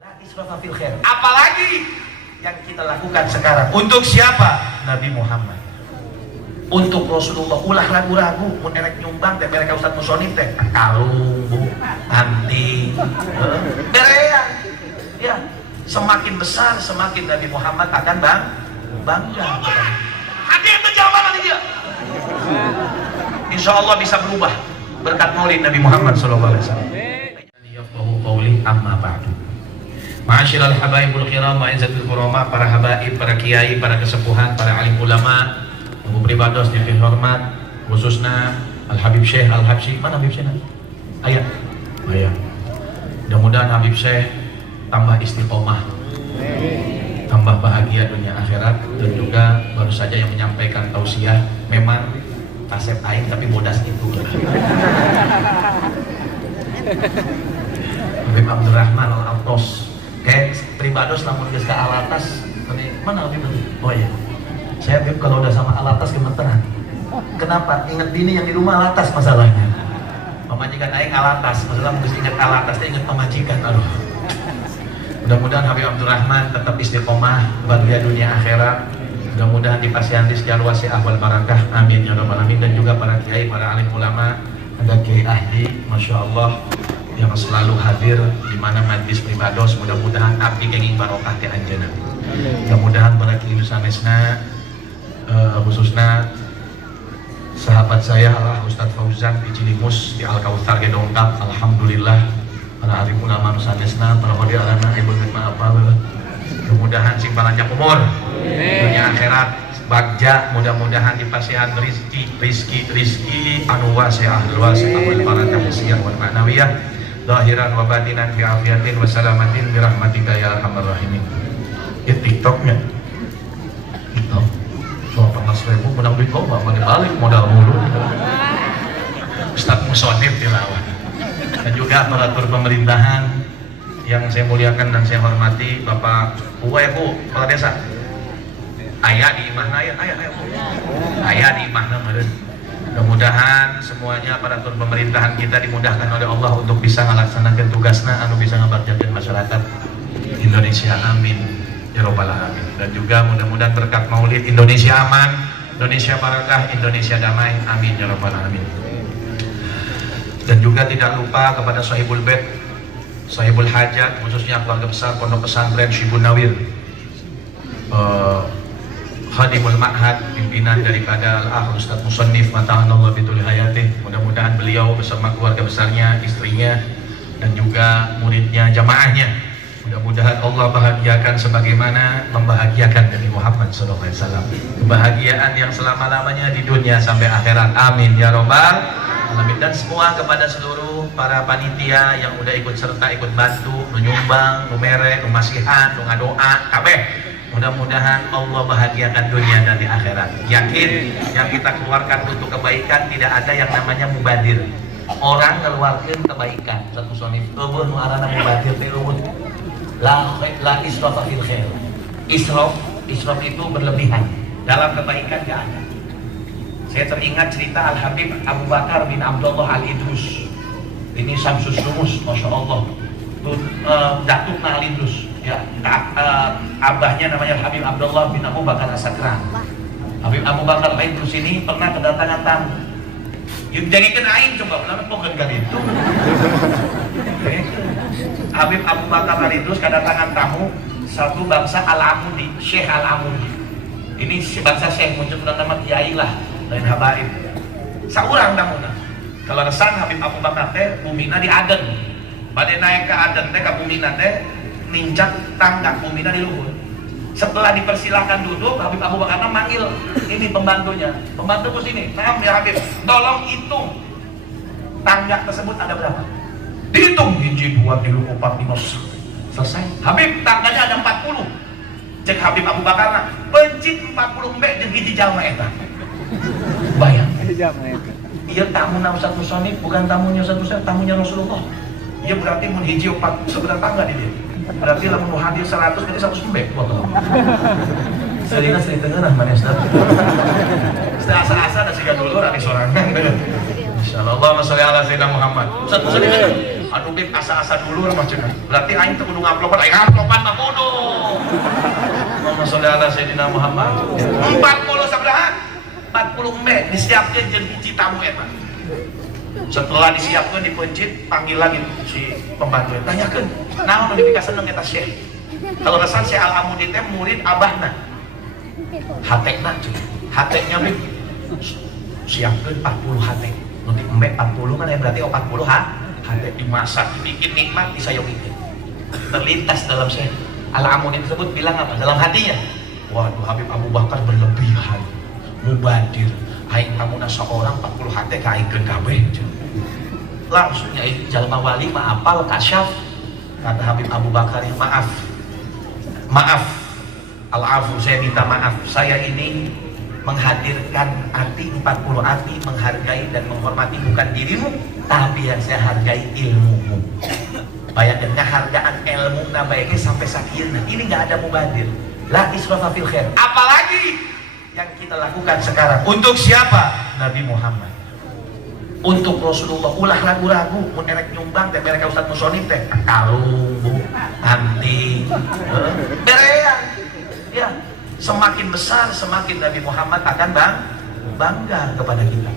La israfa fil khair. Apalagi yang kita lakukan sekarang untuk siapa? Nabi Muhammad. Untuk Rasulullah. Ulah ragu-ragu mun erek nyumbang teh mereka Ustaz Musonif teh kalung, Bu, anting. Berean. Ya, semakin besar semakin Nabi Muhammad akan bangga. Hadir menjawab dia. Insya Allah bisa berubah berkat maulid Nabi Muhammad SAW. Yafahu qawli amma ba'du. Ma'asyiral habaibul kiram wa izzatul kurama, para habaib, para kiai, para kesepuhan, para alim ulama, Abu Pribados yang hormat, khususnya Al Habib Syekh Al Habsyi. Mana Habib Syekh? Ayah. Ayah. Mudah-mudahan Habib Syekh tambah istiqomah, tambah bahagia dunia akhirat, dan juga baru saja yang menyampaikan tausiah memang kasep aing tapi bodas itu. Habib Abdurrahman Al-Altos kayak Pribados namun geus ka Alatas. Mana Habib? Oh iya. Saya Habib kalau udah sama Alatas gemeteran. Kenapa? Ingat bini yang di rumah Alatas masalahnya. Pemajikan aing Alatas, masalah mesti ingat Alatas, ingat pemajikan. Aduh. Mudah-mudahan Habib Abdurrahman tetap istiqomah bahagia dunia akhirat. Mudah-mudahan dipasihan rizki wasi'ah wal barakah. Amin ya rabbal alamin. Dan juga para kiai, para alim ulama, ada Kiai Ahdi, masya Allah, yang selalu hadir di mana majlis Pribados. Mudah-mudahan abdi kenging barokah ti anjeunna. Mudah-mudahan para kiai sanesna, khususnya sahabat saya Allah Ustadz Fauzan di Cilimus di Al Kautsar ge dongkap. Alhamdulillah. Para alim ulama sanesna, para hodi alana ibu maaf apa. Mudah-mudahan simpanannya umur, dunia akhirat bagja. Mudah-mudahan dipasihan rizki anu wasi'ah wal barakah wasi'ah wal ma'nawiyah zahiran wa batinan bi afiyatin wa salamatin bi rahmatika ya arhamar rahimin. TikToknya TikTok soal 15.000 menang duit kok mau dibalik modal mulu. Ustaz Musonif dilawan. Dan juga aparatur pemerintahan yang saya muliakan dan saya hormati, Bapak Bu, Kepala Desa. Ayah di imahna ya, ayah Bu. Ayah di imahna meureun. Mudah-mudahan semuanya aparatur pemerintahan kita dimudahkan oleh Allah untuk bisa melaksanakan tugasnya anu bisa ngabagjakeun masyarakat Indonesia. Amin ya rabbal alamin. Dan juga mudah-mudahan berkat maulid Indonesia aman, Indonesia barakah, Indonesia damai. Amin ya rabbal alamin. Dan juga tidak lupa kepada Sahibul Bait, Sahibul Hajat, khususnya keluarga besar Pondok Pesantren Syibun Nawir, Khadimul Ma'had, pimpinan daripada Al-Akh Ustadz Musonif Mata'anallah Bituli Hayatih. Mudah-mudahan beliau bersama keluarga besarnya, istrinya, dan juga muridnya, jamaahnya, mudah-mudahan Allah bahagiakan sebagaimana membahagiakan Nabi Muhammad SAW. Kebahagiaan yang selama-lamanya di dunia sampai akhirat. Amin ya robbal alamin. Dan semua kepada seluruh para panitia yang udah ikut serta, ikut bantu, menyumbang, numere, numasihan, ngadoa, kabeh. Mudah-mudahan Allah bahagiakan dunia dan di akhirat. Yakin yang kita keluarkan untuk kebaikan tidak ada yang namanya mubadir. Orang ngeluarkan kebaikan. Satu sonif eueuh nu arana mubadir teh eueuh. La israfa fil khair. Israf itu berlebihan. Dalam kebaikan enggak ada. Saya teringat cerita Al Habib Abu Bakar bin Abdullah Al Idrus. Ini Samsus Rumus, masya Allah. Datuk Al Idrus. Ya, abahnya namanya Habib Abdullah bin Abu Bakar As-Sakran. Habib Abu Bakar Al Idrus ini pernah kedatangan tamu. Jadi kenain coba, kenapa bukan kali itu? Habib Abu Bakar Al Idrus kedatangan tamu satu bangsa Al-Amudi, Syekh Al-Amudi. Ini bangsa Syekh muncul nama kiai lah. Lain habaib saurang damuna kalau resan Habib Abu Bakar teh bumina di Aden, badai naik ke Aden teh ke bumina teh ninjak tangga bumina di luhur. Setelah dipersilahkan duduk, Habib Abu Bakar manggil ini pembantunya, pembantu ke sini, nah ya Habib tolong hitung tangga tersebut ada berapa. Dihitung 1, 2, 3, 4, 5 selesai. Habib tangganya ada 40. Cek Habib Abu Bakar pencit 40 mbek jeung hiji jalma eta. Bayang. Iya tamu Ustadz Musonif, bukan tamunya Ustadz Musonif, tamunya Rasulullah. Iya berarti mun hiji 4 sebentar tangga di dia. Berarti lamun hadir 100 berarti 100 embek foto. Serina sering tengah mana Ustadz. Asa-asa da siga dulur ari sorangan. Insyaallah Allahumma sholli ala sayyidina Muhammad. Ustadz Musonif aduh bib asa-asa dulu macam berarti aing teu kudu ngaplopan, aing ngaplopan mah bodoh. Allahumma sholli ala sayyidina Muhammad. 40 sabaraha? 40 embe disiapkeun jeung hiji tamu eta. Setelah disiapkeun dipencit, panggil lagi si pembantu. Tanyakeun, naon nu dipika seneng eta Syekh? Kalau resan Syekh Al-Amudi teh murid abahna. Hatekna cuy. Hateknya bib siapkeun 40 hatek. Nu di embe 40 kan berarti 40 hatek dimasak, dibikin nikmat, disayongikeun. Terlintas dalam Syekh Al-Amudi tersebut bilang apa? Dalam hatinya, waduh Habib Abu Bakar berlebihan, mubadir. Aing tamuna seorang 40 hati kaingkeun kabeh. Langsung ya jalma wali mah apal kasyaf. Kata Habib Abu Bakar, maaf al-afu, saya minta maaf, saya ini menghadirkan arti 40 arti, menghargai dan menghormati bukan dirimu, tapi yang saya hargai ilmumu. Bayangkan ngehargaan ilmu nabaiknya sampai sakitnya. Ini nggak ada mubadir, la israfa fil khair. Apalagi yang kita lakukan sekarang untuk siapa? Nabi Muhammad, untuk Rasulullah. Ulah ragu-ragu mun erek nyumbang teh mereka Ustaz Musonif teh kalung, anting, berean. Ya, semakin besar semakin Nabi Muhammad akan bangga kepada kita.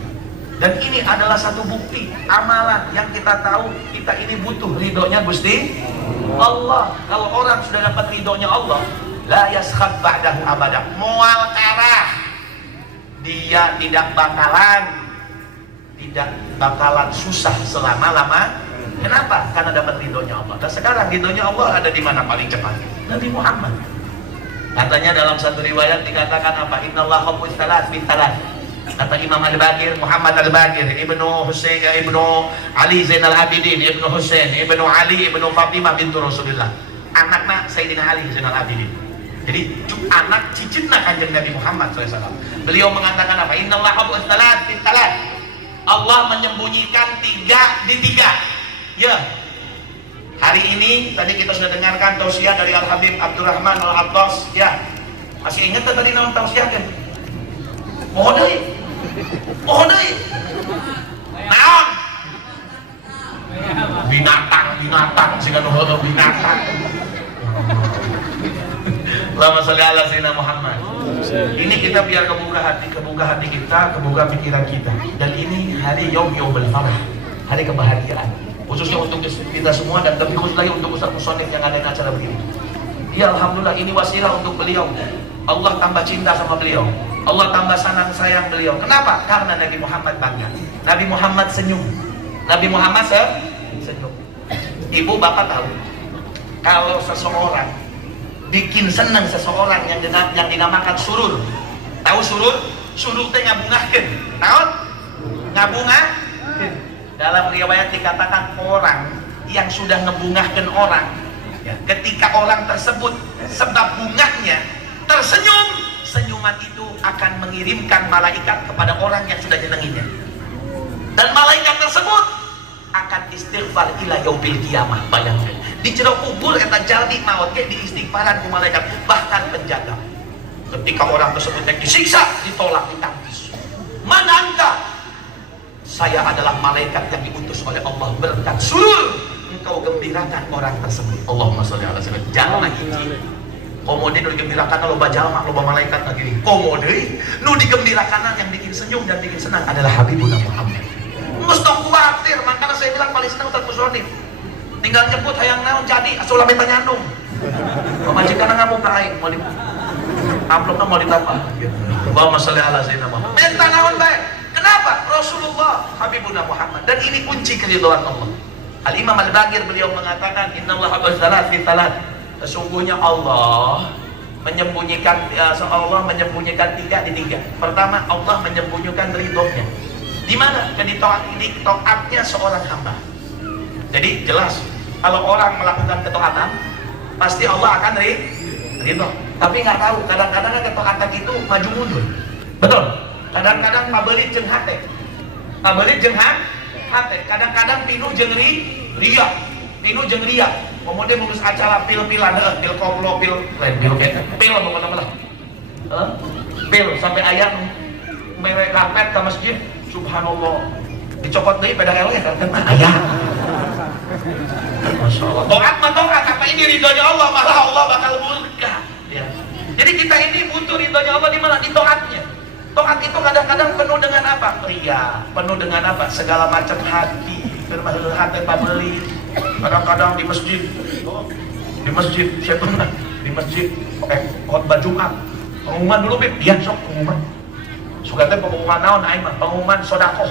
Dan ini adalah satu bukti amalan yang kita tahu kita ini butuh ridhonya Gusti Allah. Kalau orang sudah dapat ridhonya Allah, la yaskhat ba'dahu abada, mual karah, dia tidak bakalan susah selama-lama. Kenapa? Karena dapat ridhonya Allah. Dan sekarang ridhonya Allah ada di mana paling cepat? Nabi Muhammad. Katanya dalam satu riwayat dikatakan apa? Innallaha haqqus salat bin salat. Kata Imam Al-Baqir, Muhammad Al-Baqir, Ibnu Husain, Ibnu Ali Zainal Abidin, Ibnu Husain, Ibnu Ali, Ibnu Fatimah bintu Rasulullah. Anakna Sayyidina Ali Zainal Abidin. Jadi anak cicitna Kanjeng Nabi Muhammad SAW. Beliau mengatakan apa? Innallaha haqqus salat bin salat. Allah menyembunyikan 3 di 3. Ya. Hari ini tadi kita sudah dengarkan tausiah dari Al-Habib Abdurrahman Al-Abbas. Ya. Masih ingat tadi nama tausiah kan? Mohon deui. Mohon deui. Naon? Binatang sehingga nuheuh binatang. Allahumma sholli ala sayyidina Muhammad. Ini kita biar kebuka hati kita, kebuka pikiran kita. Dan ini hari yaumul farah, hari kebahagiaan. Khususnya untuk kita semua dan lebih khusus lagi untuk Ustaz Musonif yang ada di acara begini. Ya Alhamdulillah, ini wasilah untuk beliau. Allah tambah cinta sama beliau, Allah tambah sayang beliau. Kenapa? Karena Nabi Muhammad bangga, Nabi Muhammad senyum, Nabi Muhammad senyum. Ibu bapak tahu, kalau seseorang bikin senang seseorang yang dinamakan surur. Tahu surur? Surur teh ngabungahkeun. Tahu? Ngabungahkeun. Dalam riwayat dikatakan orang yang sudah ngebungahkan orang, ya, ketika orang tersebut sebab bungahnya tersenyum, senyuman itu akan mengirimkan malaikat kepada orang yang sudah nyenenginya, dan malaikat tersebut akan istighfar ila yaumil qiyamah. Bayangkan di jero kubur eta jalmi maut ge diistighfaran ku malaikat, bahkan penjaga. Ketika orang tersebut disiksa, ditolak, ditangkis. Mana anta? Saya adalah malaikat yang diutus oleh Allah berkat surur, engkau gembirakan orang tersebut. Allahumma sholli ala sayyidina. Jangan hiji komode nu digembirakan loba jalma, loba malaikat lagi. Komode nu digembirakan yang bikin senyum dan bikin senang adalah Habibuna Muhammad. Geus tong kuatir, makanya saya bilang paling senang Ustaz Musonif. Tinggal nyebut hayang naon jadi asulah beta nyandung. Pamajikanna ngamuk ka aing, mau di amplopna mau ditambah. Allahumma sholli ala sayyidina Muhammad. Beta naon bae? Kenapa? Rasulullah Habibuna Muhammad. Dan ini kunci keridhaan Allah. Al-Imam Al-Baqir beliau mengatakan, Innallaha haqqus salat fi salat. Sesungguhnya Allah menyembunyikan 3 di 3. Pertama, Allah menyembunyikan ridhonya. Di mana? Di taatnya seorang hamba. Jadi jelas kalau orang melakukan ketaatan pasti Allah akan ridho. Tapi nggak tahu, kadang-kadang ketaatan itu maju mundur. Betul? Kadang-kadang pabelit jeung hate, kadang-kadang pinuh jeung ria, kemudian mengurus acara pil-pilan, pil koplo, pil pokoknya pil sampai ayam merek karpet ke masjid, subhanallah, dicopot deui pedang eleh kan ayam. Masya Allah. Toat mah toat, apa ini ridhonya Allah, malah Allah bakal murka. Ya. Jadi kita ini butuh ridhonya Allah di mana? Di toatnya. Toat itu kadang-kadang penuh dengan apa? Ria, penuh dengan apa? Segala macam hati, hati pabeli. Kadang-kadang di masjid, saya pernah di masjid khotbah Jumat. Pengumuman dulu, Bib. Iya, sok pengumuman. Suka teh pengumuman naon aing mah? Pengumuman sedekah.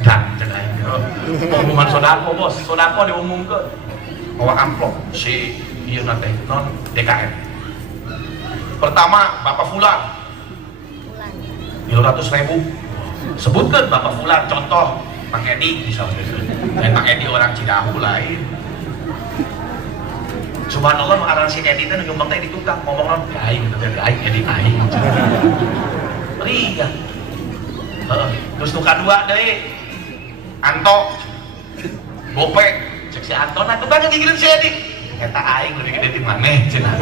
Dan cenah aing. Pengumuman sedekah, Bos. Sedekah diumumkeun. Bawa amplop si ieu na teh non DKM. Pertama, Bapak Fulan. 300.000. Sebutkan Bapak Fulan, contoh Mang Edi misalnya. Dan Mang Edi orang Cidahu lain. Subhanallah aran si Edi teh nyumbang teh di tukang ngomong aing teh aing Edi aing. Ria. Terus nu kadua deui Anto Gope cek si Anto nah tukang ngigilin si Edi. Eta aing lebih gede ti maneh cenah.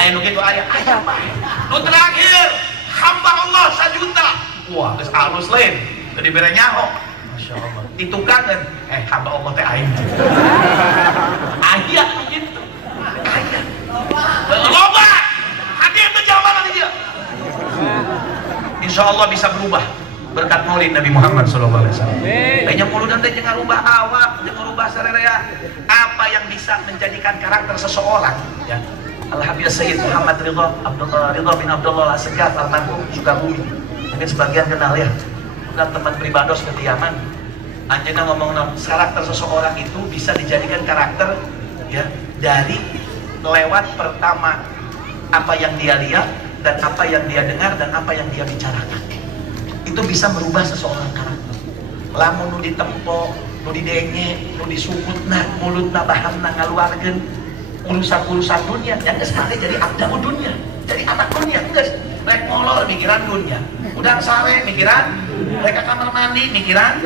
Aya nu kitu aya mah. Nu terakhir hamba Allah 1 juta. Wah, geus alus lain. Teu dibere nyaho. Masyaallah. Itu kan hamba Allah teh aing. Aya begitu. Aya. Loba. Hati itu jawaban dia. Insya Allah bisa berubah berkat maulid Nabi Muhammad SAW. Kayaknya mauludan teh jangan rubah awak, jangan rubah sarerea. Apa yang bisa menjadikan karakter seseorang? Ya. Al-Habib Sayyid Muhammad Ridha bin Abdullah Al-Segaf almarhum Sukabumi. Mungkin sebagian kenal ya. Bukan teman pribados ketiaman. Anjena ngomong karakter seseorang itu bisa dijadikan karakter ya dari lewat pertama apa yang dia lihat dan apa yang dia dengar dan apa yang dia bicarakan. Itu bisa merubah seseorang karakter. Lamun nu ditempo, nu didenge, nu disukutna, mulutna bahanna ngaluarkeun urusan-urusan dunia, yang geus mate jadi abda'u dunia, jadi anak dunia, geus rek ngolor mikiran dunia. Udang sare mikiran, mereka kamar mandi mikiran.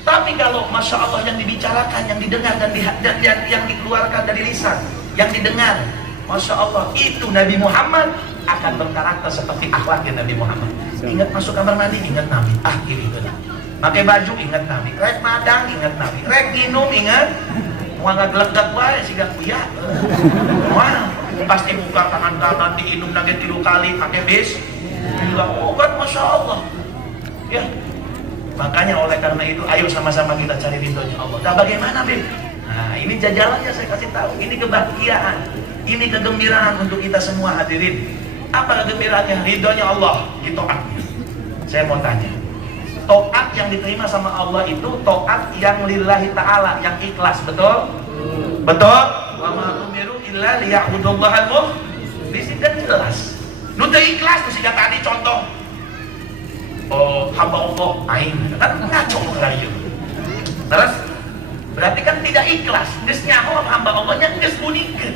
Tapi kalau Masya Allah yang dibicarakan, yang didengar dan yang dikeluarkan dari lisan, yang didengar, Masya Allah itu Nabi Muhammad akan berkarakter seperti akhlaknya Nabi Muhammad. Ingat masuk kamar mandi, ingat Nabi. Ini itu. Pakai baju, ingat Nabi. Rek madang, ingat Nabi. Rek minum, ingat. Wah nggak gelegak wae sih gak kuya. Wah pasti buka tangan kanan diinum lagi 3 kali pakai bis. Bilang obat Masya Allah. Ya. Makanya oleh karena itu ayo sama-sama kita cari ridhonya Allah. Nah bagaimana Bib? Nah ini jajalannya saya kasih tahu. Ini kebahagiaan, ini kegembiraan untuk kita semua hadirin. Apa kegembiraannya? Ridhonya Allah di taatnya. Saya mau tanya, taat yang diterima sama Allah itu taat yang lillahi ta'ala, yang ikhlas, betul? Betul? Wa ma umiru illa liya'budullahal mukhlishin, kan jelas. Nu teu ikhlas nu siga tadi contoh. Oh, hamba Allah aing kan ngaco rayu. Terus berarti kan tidak ikhlas. Geus nyaho hamba Allahnya geus bunikeun.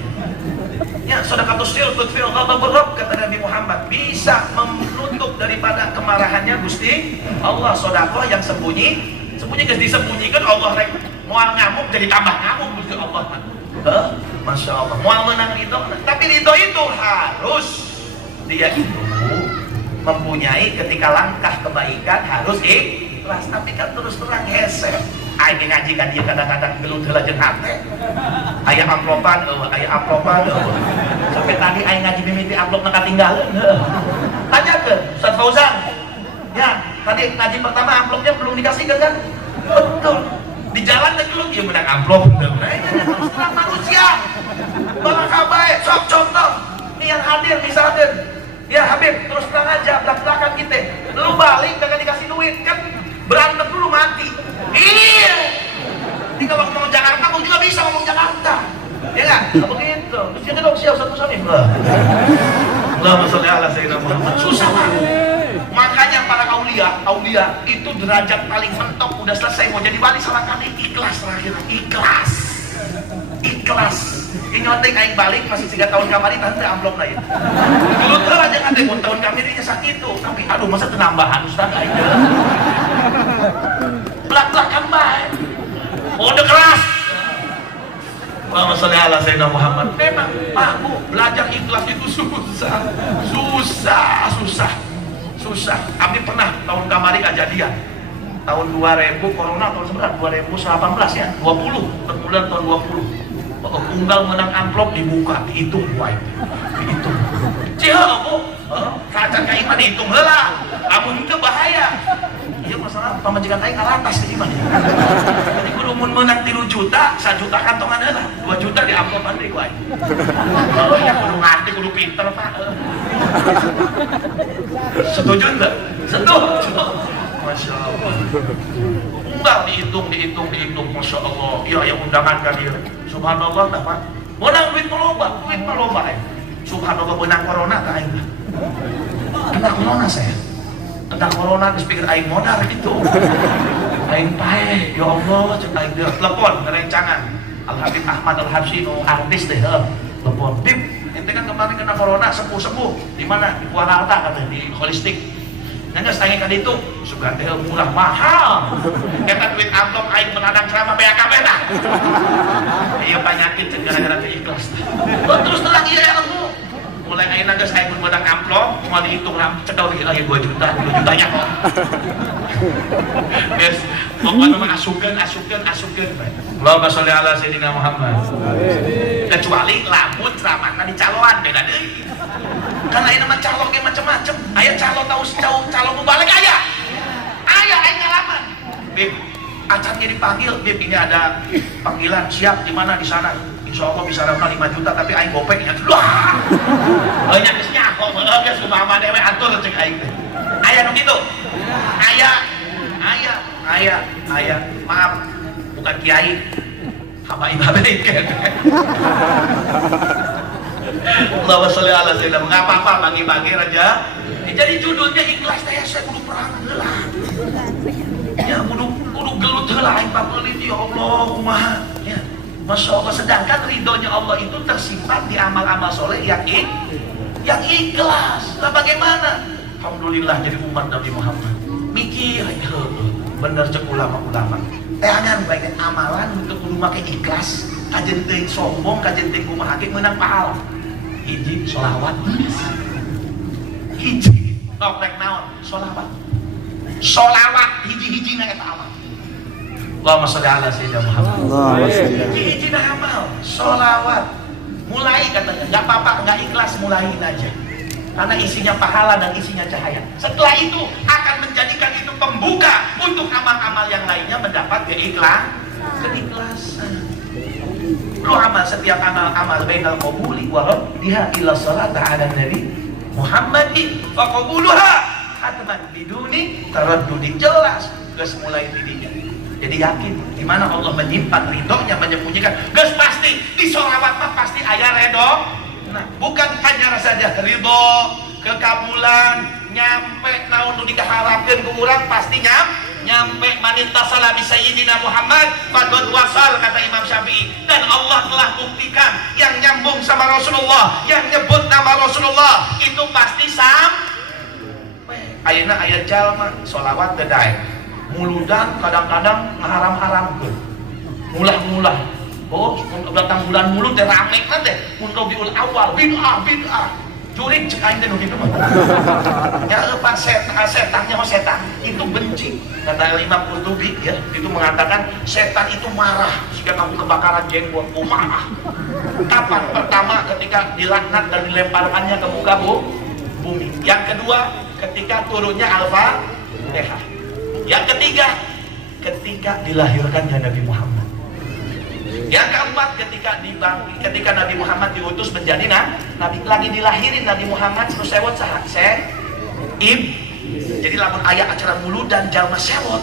Ya, sedekatus sir tutfi'u ghadab Rabb kata Nabi Muhammad, bisa menutup daripada kemarahannya Gusti Allah. Sedekah yang sembunyi geus disembunyikan Allah rek moal ngamuk jadi tambah ngamuk Gusti Allah. Masya Allah. Moal menang ridho, tapi ridho itu harus dia itu mempunyai ketika langkah kebaikan harus ikhlas. Tapi kan terus terang hese aing ngaji kan dia kadang-kadang gelut heula jeung hate aya amplopan sampai tadi aing ngaji mimiti amplopna katinggalan tanyakeun Ustaz Fauzan ya tadi ngaji pertama amplopnya belum dikasihkan kan betul di jalan teh gelut ieu menang amplop terus terang manusia balaka bae sok contoh nih yang hadir misalkan ya Habib terus terang aja belak-belakan kita lu balik kagak dikasih duit kan berantem dulu mati. Iya. Jika waktu ngomong Jakarta, kamu juga bisa ngomong Jakarta. Ya nggak? Nggak begitu. Terus yang kedua siap satu sami. Allahumma sholli ala sayyidina Muhammad. Susah banget. Makanya para aulia itu derajat paling mentok udah selesai mau jadi wali salah kali ikhlas terakhir. Ikhlas. Ini nanti aing balik masih 3 tahun kamari tante amplop lain. Dulu tuh aja kan deh tahun kamari sakit itu. Tapi aduh masa penambahan Ustaz aing. Belak-belakan baik. Mode keras. Allahumma sholli ala sayyidina Muhammad. Memang Pak Bu, belajar ikhlas itu susah. Abdi pernah tahun kamari kejadian. tahun 2000 corona tahun seberapa 2018 ya 20 permulaan tahun 20 tunggal menang amplop dibuka dihitung wae dihitung cia aku kaca kayak mana dihitung heula amun itu bahaya iya masalah pamajikan aing alatas di mana jadi kudu mun menang 3 juta 1 juta kantongan heula 2 juta di amplopan deui wae ya kudu ngerti kudu pinter Pak setuju enggak setuju Masya Allah tunggal dihitung Masya Allah iya yang undangan kan dia subhanallah dah Pak menang duit meloba subhanallah menang corona tak aing kena corona saya kena corona terus pikir aing modal gitu aing pae ya Allah cek aing dia telepon ngerencangan Al Habib Ahmad Al Habsyi nu artis teh telepon Bib ente kan kemarin kena corona sembuh di mana di Purwakarta katanya di holistik nanya setengah kan itu suka teh murah mahal kita duit amplop aing menadang selama BAKB dah iya penyakit gara-gara ikhlas terus terang iya ya aku mulai aing geus aing menadang amplop mau dihitung cedol lagi 2 jutanya kok guys pokoknya mah asupkeun Allahumma sholli ala sayyidina Muhammad kecuali lamun ceramahna di caloan beda deui karena ini mah calo kayak macam-macam ayah calo balik ayah aing ngalaman Bib acaranya dipanggil Bib ini ada panggilan siap di mana di sana insya Allah bisa dapat 5 juta tapi aing gopek ya wah banyak kesnya kok geus kumaha dewe atur cek aing ayah nu kitu ayah maaf bukan kiai habaib kan Allahumma sholli ala sayyidina nggak apa-apa bagi-bagi raja jadi judulnya ikhlas teh saya kudu perang heula ya kudu gelut heula aing papelit ya Allah kumaha ya Masya Allah sedangkan ridhonya Allah itu tersimpan di amal-amal soleh yang ikhlas lah bagaimana alhamdulillah jadi umat Nabi Muhammad mikir bener cek ulama-ulama teangan baik amalan untuk kudu make ikhlas kajen teuing sombong kajen teuing kumaha ge meunang pahala hiji sholawat hiji nokrek naon sholawat hiji-hiji na eta amal Allahumma sholli ala sayyidina Muhammad hiji na amal sholawat mulai katanya nggak apa-apa nggak ikhlas mulain aja karena isinya pahala dan isinya cahaya setelah itu akan menjadikan itu pembuka untuk amal-amal yang lainnya mendapat keikhlasan lu amal setiap amal bainal qabuli wa raddiha ila salata ala nabi Muhammadin wa qabuluha hatman biduni taraddudi jelas geus mulai didinya jadi yakin di mana Allah menyimpan ridhonya menyembunyikan geus pasti di sholawat mah pasti aya redho nah bukan hanya saja ridho kekabulan nyampe naon nu diharapkeun ku urang pasti nyampe manita salah bisa sayyidina Muhammad faqad wasal kata Imam Syafi'i dan Allah telah buktikan yang nyambung sama Rasulullah yang nyebut nama Rasulullah itu pasti sampai ayeuna aya jalma sholawat teu daek muludan kadang-kadang ngaharam-haramkeun mulah-mulah oh datang bulan mulut teh rame kan teh mun Rabiul Awal bid'ah jurig cek aing teh nu kitu mah ya pas setannya mah setan itu benci kata Imam Qurtubi ya itu mengatakan setan itu marah jika kamu kebakaran jenggot marah kapan pertama ketika dilaknat dan dilemparkannya ke muka bumi yang kedua ketika turunnya Al-Fatihah yang ketiga ketika dilahirkannya Nabi Muhammad yang keempat ketika Nabi Muhammad diutus menjadi nabi lagi dilahirin Nabi Muhammad terus sewot jadi lamun aya acara muludan jalma sewot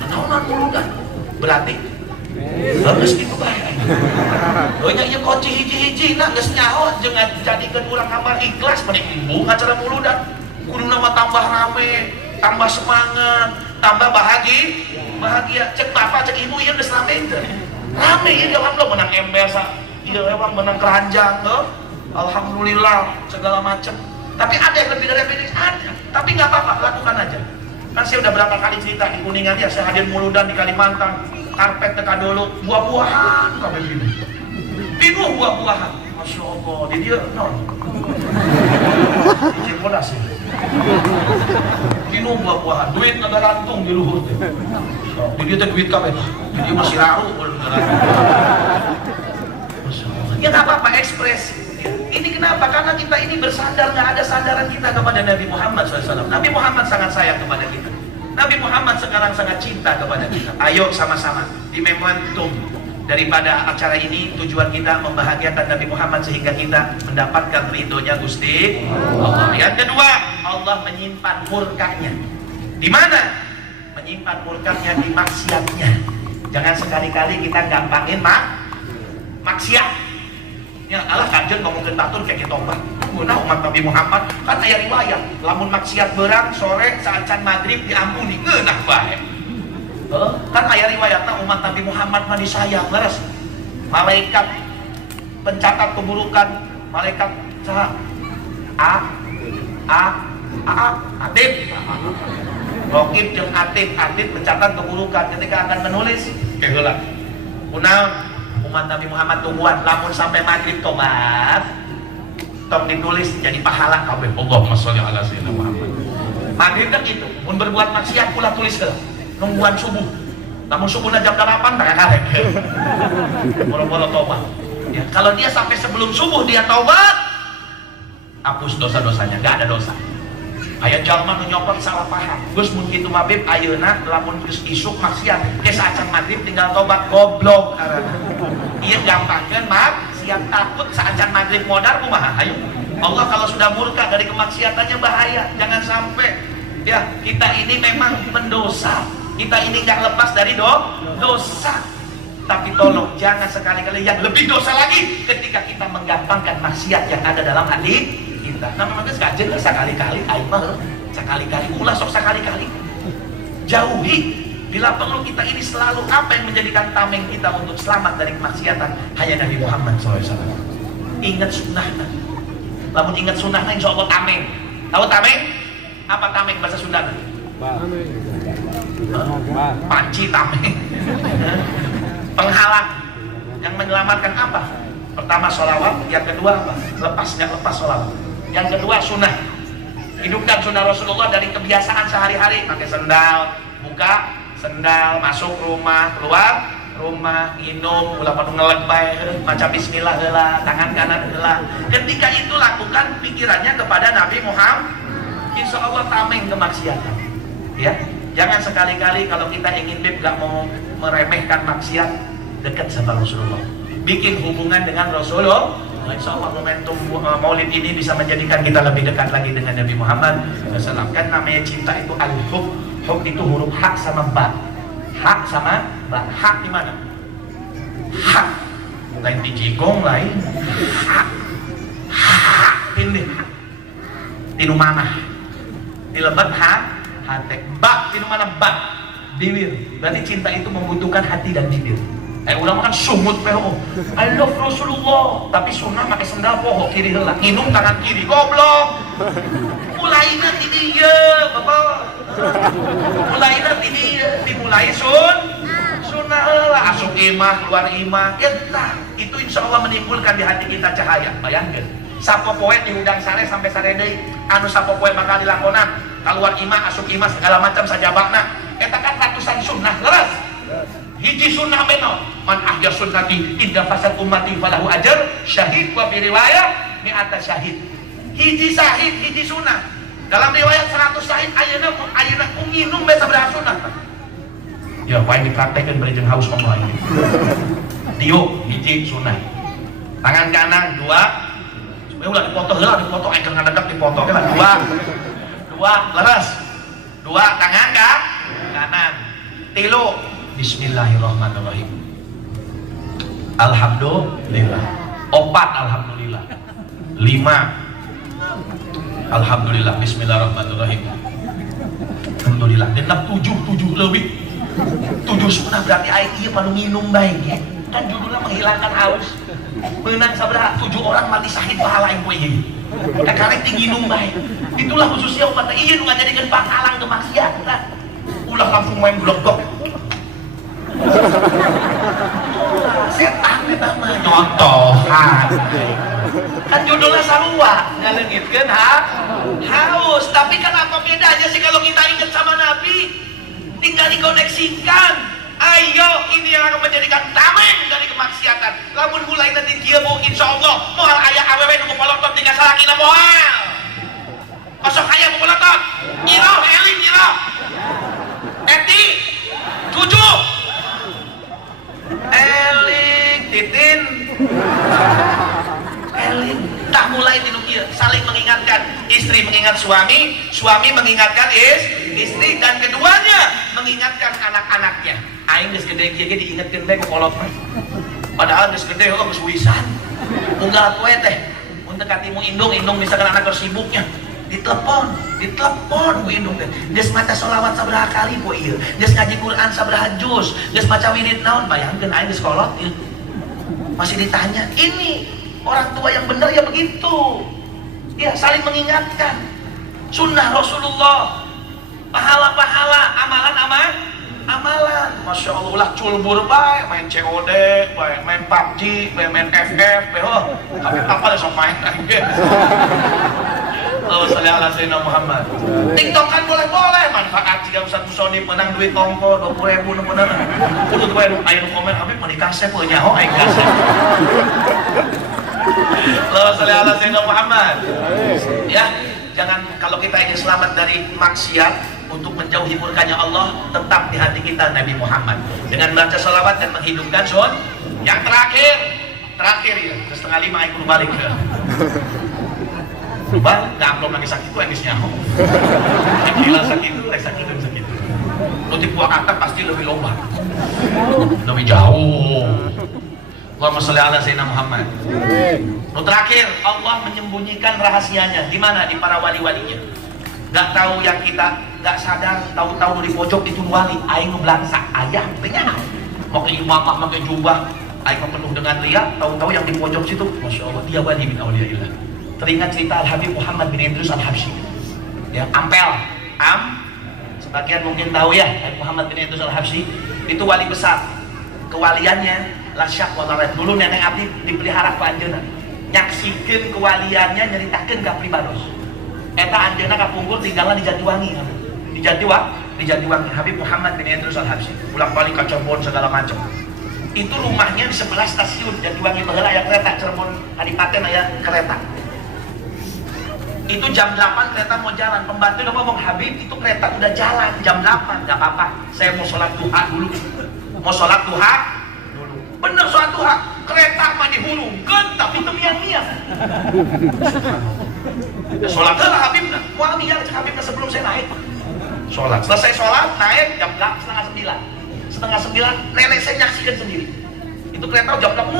naonan muludan berarti geus kitu bae nya ieu kunci hiji-hiji na geus nyaho jeung jadikeun urang amal ikhlas mending embung acara muludan kudu nama tambah rame tambah semangat tambah bahagia cek bapak cek ibu ieu geus rame teh rame ini alhamdulillah menang ember iya emang menang keranjang alhamdulillah segala macam tapi ada yang lebih dari ada tapi nggak apa-apa lakukan aja kan saya udah berapa kali cerita di Kuningan ya saya hadir muludan di Kalimantan karpet teka dulu buah-buahan kabeh gini pinuh buah-buahan Masya Allah di dia non di Cibodas ya Minum buah-buahan, duit nggak gantung di luhur teh. Jadi teh duit kabeh. Jadi masih raru ya nggak apa-apa, ekspres. Ini kenapa? Karena kita ini bersandar, nggak ada sandaran kita kepada Nabi Muhammad SAW. Nabi Muhammad sangat sayang kepada kita. Nabi Muhammad sekarang sangat cinta kepada kita. Ayo sama-sama di momentum daripada acara ini, tujuan kita membahagiakan Nabi Muhammad sehingga kita mendapatkan ridhonya Gusti Allah. Yang kedua, Allah menyimpan murkanya. Di mana? Menyimpan murkanya di maksiatnya. Jangan sekali-kali kita gampangin maksiat. Ya Allah kanjen ngomongin batur kayak gitu Pak. Guna umat Nabi Muhammad kan aya riwayat lamun maksiat berang sore saat can maghrib diampuni ngeunah bae. Kan aya riwayatna umat Nabi Muhammad mah disayang leres. Malaikat pencatat keburukan, malaikat saha? Atib. Rokib jeung Atib mencatat keburukan ketika akan menulis kayak heula. Kunaon? Umat Nabi Muhammad tungguan lamun sampai maghrib tobat tong ditulis jadi pahala kabeh. Allahumma sholli ala sayyidina Muhammad. Maghrib kan gitu mun berbuat maksiat pula tulis heula nungguan subuh. Namun subuhna jam 8 tak karek. Boro-boro tobat. Ya, kalau dia sampai sebelum subuh dia tobat, hapus dosa-dosanya, enggak ada dosa. Aya jalma nu nyopot salah paham. Geus mun kitu mabib ayeuna lamun geus isuk maksiat, geus acan maghrib tinggal tobat goblok karana. Ieu gampangkeun maksiat takut saacan maghrib modar kumaha? Ayo. Allah kalau sudah murka dari kemaksiatannya bahaya. Jangan sampai ya kita ini memang mendosa. Kita ini enggak lepas dari dosa. Tapi tolong jangan sekali-kali yang lebih dosa lagi ketika kita menggampangkan maksiat yang ada dalam hati kita. Nah memang kajen sekali-kali aing mah sekali-kali ulah sok sekali-kali. Jauhi. Bila perlu kita ini selalu apa yang menjadikan tameng kita untuk selamat dari kemaksiatan hanya Nabi Muhammad SAW. Ingat sunnahnya. Lamun ingat sunnahnya insya Allah tameng. Tahu tameng? Apa tameng bahasa Sunda? Panci tameng. Penghalang yang menyelamatkan apa? Pertama sholawat, yang kedua apa? Lepas sholawat. Yang kedua sunnah. Hidupkan sunnah Rasulullah dari kebiasaan sehari-hari. Pakai sendal, buka sendal, masuk rumah, keluar rumah, minum, ulah padu ngeleg bae, maca bismillah heula, tangan kanan heula. Ketika itu lakukan pikirannya kepada Nabi Muhammad. Insya Allah tameng kemaksiatan. Ya, jangan sekali-kali kalau kita ingin gak mau meremehkan maksiat, dekat sama Rasulullah. Bikin hubungan dengan Rasulullah. Insya Allah momentum maulid ini bisa menjadikan kita lebih dekat lagi dengan Nabi Muhammad SAW. Kan namanya cinta itu al-hub. Hub itu huruf hak sama ba. Hak sama ba. Hak di mana? Hak. Lain di jigong lain. Hak. Hak. Ini hak. Tinu mana? Dilebat hak. Hati. Ba. Tinu mana ba? Bibir. Berarti cinta itu membutuhkan hati dan bibir. Ulang makan sumut peho. I love Rasulullah. Tapi sunnah pakai sendal poho kiri heula. Nginum tangan kiri. Goblok. Mulaina ini ya, Bapak. Mulaina ini dimulai sunnah heula. Asup imah, keluar imah. Itu insya Allah menimbulkan di hati kita cahaya. Bayangkan. Sapopoe diundang sare sampai sare deui. Anu sapopoe bakal dilakonan. Keluar imah, asup imah segala macam sajabakna. Eta kan ratusan sunnah. Leres. Hiji sunnah beno man ahya sunnati inda fasad ummati falahu ajar syahid wa fi riwayah mi'ata syahid. Hiji syahid hiji sunnah dalam riwayat 100 syahid ayeuna minum bae sabaraha sunnah. Ya paling dipraktekkeun bari jeung haus ngomong ini. Dio hiji sunnah. Tangan kanan dua. Ulah dipoto engkel ngadegep dipoto ke dua leres. Dua tangan kanan. Tilu Bismillahirrahmanirrahim. Alhamdulillah. 4 alhamdulillah. 5 alhamdulillah. Bismillahirrahmanirrahim. Alhamdulillah. Dan 7 lebih. 7 sunnah berarti aing ieu panu nginum bae ya. Kan judulnya menghilangkan haus. Meunang sabaraha 7 orang mati syahid pahala aing poe ieu. Ka karek nginum bae. Itulah khususnya umat ieu nu ngajadikeun panghalang kemaksiatan. Ulah langsung main blok-blok. Setan nama nyontohan. Kan judulnya sarua, ngalengitkeun haus. Tapi kan apa bedanya sih kalau kita ingat sama Nabi? Tinggal dikoneksikan. Ayo, ini yang akan menjadikan tameng dari kemaksiatan. Lamun mulai nanti kieu insyaallah moal aya awewe nu polotot tinggal salakina moal. Kosok aya nu polotot. Iroh eling iroh. Eti 7. Eling titin. Eling tak mulai di dunia saling mengingatkan, istri mengingat suami, suami mengingatkan istri, dan keduanya mengingatkan anak-anaknya. Aing geus gede kieu ge diingetkeun teh ku kolot mah. Padahal geus gede heuh geus wisan. Unggal poe teh mun teu katimu indung misalkan anak sibuknya ditelepon ku indung teh. Geus maca sholawat sabaraha kali ku ieu. Geus ngaji Quran sabaraha juz, geus maca wirid naon, bayangkeun aing geus kolot ieu. Masih ditanya, ini orang tua yang benar ya begitu. Ya saling mengingatkan. Sunnah Rasulullah. Pahala-pahala, amalan. Masya Allah, ulah culbur bae, main COD, bae main PUBG, bae main FF, tapi apa deh sok main aja. Allahumma sholli ala sayyidina Muhammad. TikTok kan boleh, manfaat jika Ustaz Musoni menang duit tongko 20.000 nu bener. Kudu bae nu aya nu komen Habib meuli kasep we nyaho aing kasep. Allahumma sholli ala sayyidina Muhammad. Ya, jangan kalau kita ingin selamat dari maksiat, untuk menjauhi murkanya Allah, tetap di hati kita Nabi Muhammad dengan baca salawat dan menghidupkan sun. Yang terakhir ya, setengah 5 aku balik ya. Bang, nggak amplop lagi sakit tuh habisnya. Gila sakit itu. Nanti buah kata pasti lebih lomba, lebih jauh. Allahumma sholli ala sayyidina Muhammad. Terakhir, Allah menyembunyikan rahasianya di mana? Di para wali-walinya. Gak tahu yang kita gak sadar, tahu-tahu di pojok itu wali, aing nu belangsa ayah tanya mau ke imamah pakai jubah, aing penuh dengan riya, tahu-tahu yang di pojok situ, masya Allah dia wali min auliyaillah. Teringat cerita Al Habib Muhammad bin Idrus Al Habsyi, ya Ampel, sebagian mungkin tahu ya, Habib Muhammad bin Idrus Al Habsyi itu wali besar, kewaliannya la syak wala raib. Dulu nenek abdi dipelihara ku anjeunna, nyaksikeun kewaliannya, nyeritakeun ka pribados. Eta anjeunna kapungkur tinggalna di Jatiwangi. Di Jatiwangi Habib Muhammad bin Idrus Al Habsyi. Bolak-balik ke Cirebon segala macam. Itu rumahnya di sebelah stasiun Jatiwangi, baheula aya kereta Cirebon Kadipaten aya kereta. Itu jam 8 kereta mau jalan. Pembantu udah ngomong, Habib itu kereta udah jalan jam 8. Enggak apa-apa, saya mau sholat duha dulu. Bener sholat duha. Kereta mah dihulungkeun tapi teu miang-miang. Sholat lah Habibna, mau biar Habibna sebelum saya naik. Sholat, selesai sholat, naik jam 8:30. Nenek saya nyaksikan sendiri. Itu kereta jam 8,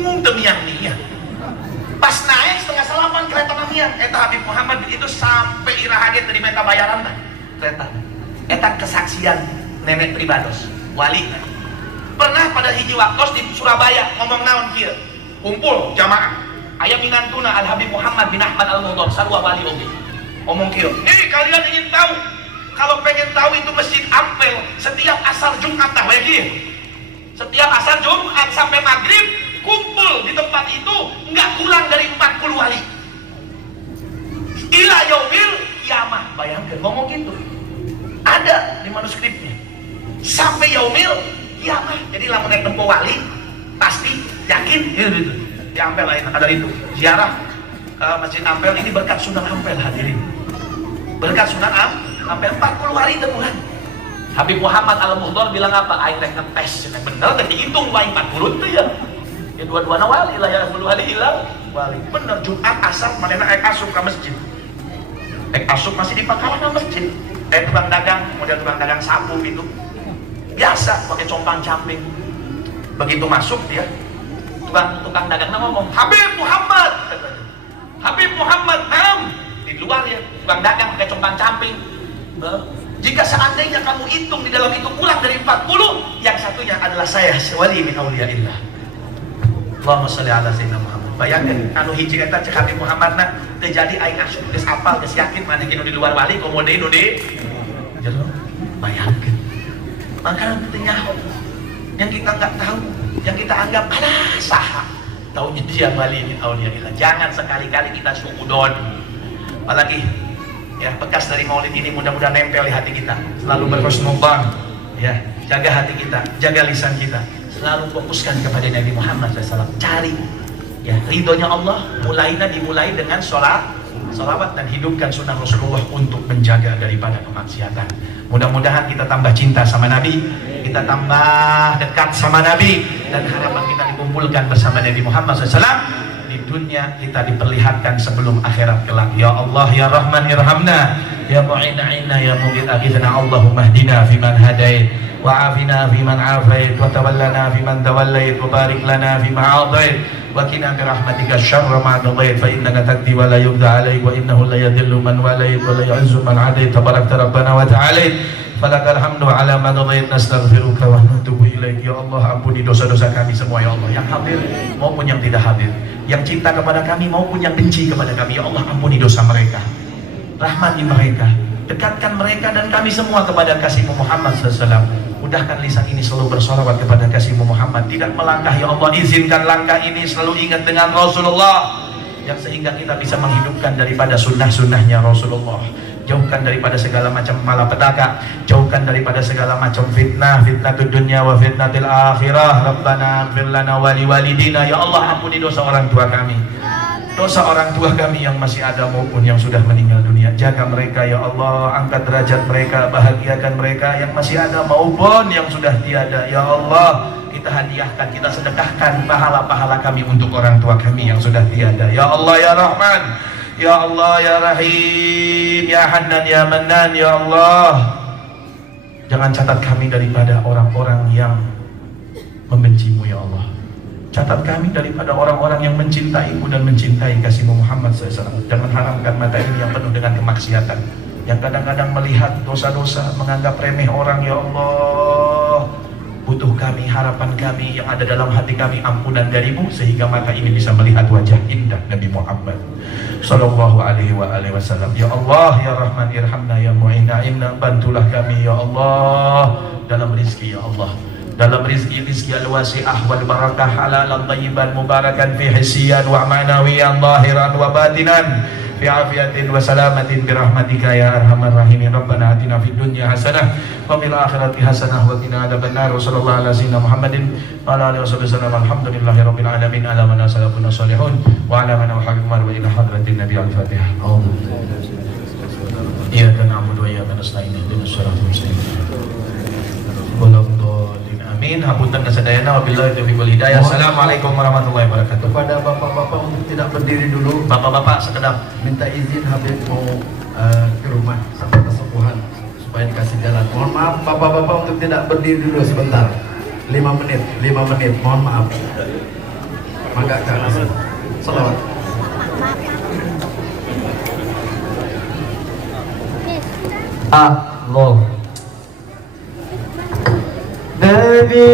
ngung demiang-miang. Pas naik 7:30 kereta namiang. Eta Habib Muhammad itu sampai irahaget dari meta bayaran kan kereta. Eta kesaksian nenek pribados, wali. Pernah pada hiji waktos di Surabaya ngomong naon kieu, kumpul jamaah. Ayah minantuna Al Habib Muhammad bin Ahmad Al Mudhar sarua wali oge. Ngomong kieu, kalian ingin tahu? Kalau pengen tahu itu Masjid Ampel setiap asar Jumat tah we kieu. Setiap asar Jumat sampai maghrib kumpul di tempat itu enggak kurang dari 40 wali. Ila yaumil kiamah, bayangkan ngomong gitu. Ada di manuskripnya. Sampai yaumil kiamah. Jadi lamun tempo wali pasti yakin gitu. Di Ampel lain ada itu ziarah ke Masjid Ampel ini berkat Sunan Ampel hadirin, berkat Sunan Ampel 40 hari temuan. Habib Muhammad Al Mudhar bilang apa? Aing rek ngetes, bener teh dihitung bae 40 itu ya. Ya dua-duana wali lah ya, 10 hari hilang wali. Bener Jumat asar manehna ek asup ke masjid. Ek asup masih di pangkalan masjid. Tukang dagang, model tukang dagang sapu gitu. Biasa pakai compang camping. Begitu masuk dia tukang dagang ngomong, Habib Muhammad, di luar ya, tukang dagang pakai compang camping. Jika seandainya kamu hitung di dalam itu kurang dari 40, yang satunya adalah saya, wali min auliyaillah. Allahumma sholli ala sayyidina Muhammad. Bayangkan, anu hiji eta cek Habib Muhammad na terjadi aing asup geus apal geus yakin maneh di luar wali komode nu di. Bayangkan. Maka teu nyaho yang kita nggak tahu. yang kita anggap alah sah, taunya dia wali min auliyaillah. Jangan sekali-kali kita suudon, apalagi ya bekas dari maulid ini mudah-mudahan nempel di hati kita, selalu berhusnudzon ya. Jaga hati kita, jaga lisan kita, selalu fokuskan kepada Nabi Muhammad SAW. Cari ya ridhonya Allah, dimulai dengan salawat dan hidupkan sunnah Rasulullah untuk menjaga daripada kemaksiatan. Mudah-mudahan kita tambah cinta sama Nabi, kita tambah dekat sama Nabi, dan harapan kita dikumpulkan bersama Nabi Muhammad SAW di dunia, kita diperlihatkan sebelum akhirat kelak. Ya Allah ya Rahman irhamna, ya Mu'inna ya Mughith aghithna, Allahumma hdina fiman hadait, wa afina fiman afait, wa tawallana fiman tawallait, wa barik lana fima a'tait, wa qina bi rahmatika syarra ma qadait, fa innaka taqdi wa la yuqda alaik, wa innahu la yadhillu man walait wa la yu'izzu man adait, tabarakta rabbana wa ta'alait, falakal hamdu ala ma qadait, nastaghfiruka wa natubu ilaik. Ya Allah, ampuni dosa-dosa kami semua ya Allah, yang hadir maupun yang tidak hadir, yang cinta kepada kami maupun yang benci kepada kami. Ya Allah, ampuni dosa mereka, rahmati mereka, dekatkan mereka dan kami semua kepada kasih-Mu Muhammad SAW. Mudahkan lisan ini selalu bersolawat kepada kasih-Mu Muhammad, tidak melangkah. Ya Allah, izinkan langkah ini selalu ingat dengan Rasulullah, yang sehingga kita bisa menghidupkan daripada sunnah-sunnahnya Rasulullah. Jauhkan daripada segala macam malapetaka, jauhkan daripada segala macam fitnah, fitnatud dunya wa fitnatil akhirah. Rabbana ighfir lana wa liwalidina. Ya Allah, ampuni dosa orang tua kami, dosa orang tua kami yang masih ada maupun yang sudah meninggal dunia. Jaga mereka ya Allah, angkat derajat mereka, bahagiakan mereka yang masih ada maupun yang sudah tiada. Ya Allah, kita hadiahkan, kita sedekahkan pahala-pahala kami untuk orang tua kami yang sudah tiada. Ya Allah ya Rahman, ya Allah ya Rahim, ya Hannan ya Mannan. Ya Allah, jangan catat kami daripada orang-orang yang membenci-Mu ya Allah. Catat kami daripada orang-orang yang mencintai-Mu dan mencintai kasih-Mu Muhammad SAW. Jangan haramkan mata ini yang penuh dengan kemaksiatan, yang kadang-kadang melihat dosa-dosa, menganggap remeh orang. Ya Allah, butuh kami, harapan kami yang ada dalam hati kami ampunan dari-Mu, sehingga mata ini bisa melihat wajah indah Nabi Muhammad sallallahu alaihi wasallam. Ya Allah ya Rahman irhamna, ya Mu'inna, bantulah kami ya Allah dalam rizki. Ya Allah, dalam rizki al-wasi'ah wal barakah, halalan tayyiban mubarakan fi hissiyan wa ma'nawiyan zahiran wa batinan, fi afiyatin wa salamatin bi rahmatika ya arhamar rahimin. Rabbana atina fid dunya hasanah wa fil akhirati hasanah wa qina adzabannar. Sallallahu ala sayyidina Muhammadin wa ala alihi wasallam. Alhamdulillahi rabbil alamin, ala man salafuna salihun wa ala man wahakmar wa ila hadratin nabi al-fatihah. Iyyaka na'budu wa iyyaka nasta'in, ihdinas siratal mustaqim. Amin. Hapunten kasadayana, wabillahi taufiq wal hidayah. Assalamualaikum warahmatullahi wabarakatuh. Kepada bapak-bapak untuk tidak berdiri dulu. Bapak-bapak sekedap Minta izin Habib mau ke rumah sampai kesepuhan supaya dikasih jalan. Mohon maaf bapak-bapak untuk tidak berdiri dulu sebentar. 5 menit. Mohon maaf. Mangga ke atas. Salawat. Allah Nabi